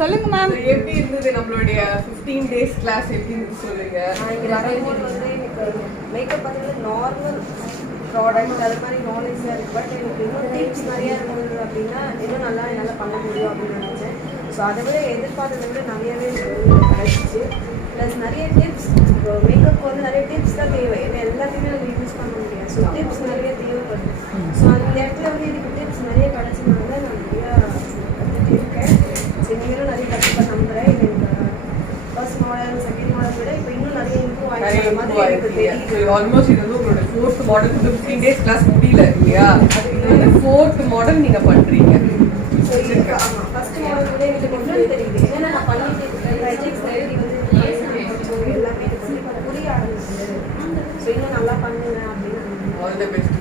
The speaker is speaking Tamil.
சொல்லுங்க மேம். எப்படி இருந்தது நம்மளுடைய 15 days கிளாஸ்? எப்படி இருந்து சொல்லுங்க. இங்கே வரும்போது வந்து எனக்கு மேக்கப் பார்த்தீங்கன்னா நார்மல் ப்ராடக்ட் அது மாதிரி நாலேஜாக இருக்குது. பட் எனக்கு இன்னும் டிப்ஸ் நிறையா இருந்தது அப்படின்னா இன்னும் நல்லா என்னால் பண்ண முடியும் அப்படின்னு நினச்சேன். ஸோ அதை விட எதிர்பார்த்ததை விட நிறையாவே கிடச்சிச்சு. ப்ளஸ் நிறைய டிப்ஸ், இப்போ மேக்கப் வந்து நிறைய டிப்ஸ் தான் தேவை. ஏன்னா எல்லாத்தையுமே நம்ம யூஸ் பண்ண முடியாது. ஸோ டிப்ஸ் நிறைய தேவைப்படுது. ஸோ அந்த இடத்துல வந்து எனக்கு டிப்ஸ் நிறைய கிடச்சதுனால நான் நிறையா கற்றுட்டு இருக்கேன். சரி, நீங்களும் நிறைய கற்றுக்க நம்புகிறேன். எனக்கு ஃபர்ஸ்ட் மாடல் செகண்ட் மாடல் விட இப்போ இன்னும் நிறைய இம்ப்ரூவ் ஆகிடுற மாதிரி எனக்கு தெரியுது. ஆல்மோஸ்ட் இது வந்து உங்களோட 4th மாடல் 15 days கிளாஸ் முடியல இல்லையா? இது வந்து 4th மாடல் நீங்க பண்றீங்க. ஆமாம், ஃபர்ஸ்ட் மாடல் விட எனக்கு டிஃப்ரெண்ட் தெரியுது. ஏன்னா நான் பண்ணிட்டு இருக்கேன் எல்லாமே எனக்கு புரிய ஆரம்பிச்சு. ஸோ இன்னும் நல்லா பண்ணுவேன் அப்படின்னு ஆல் தி பெஸ்ட்.